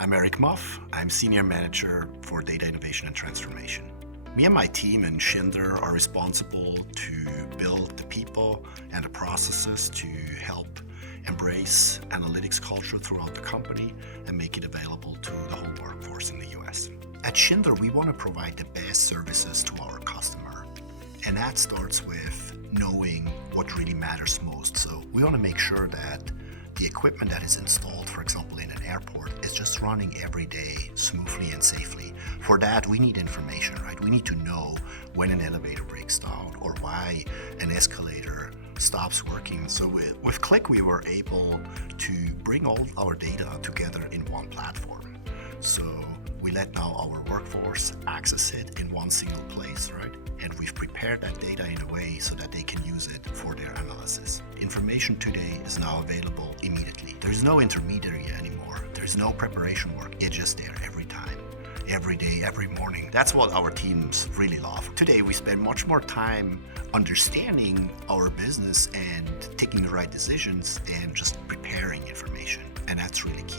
I'm Eric Muff. I'm Senior Manager for Data Innovation and Transformation. Me and my team in Schindler are responsible to build the people and the processes to help embrace analytics culture throughout the company and make it available to the whole workforce in the US. At Schindler, we want to provide the best services to our customer. And that starts with knowing what really matters most. So we want to make sure that the equipment that is installed, for example, in an airport, is just running every day smoothly and safely. For that, we need information, right? We need to know when an elevator breaks down or why an escalator stops working. So with Click, we were able to bring all our data together in one platform. So we let now our workforce access it in one single place, right? And we've prepared that data in a way so that they can use it for their analysis. Information today is now available immediately. There's no intermediary anymore. There's no preparation work. It's just there every time, every day, every morning. That's what our teams really love. Today, we spend much more time understanding our business and taking the right decisions and just preparing information. And that's really key.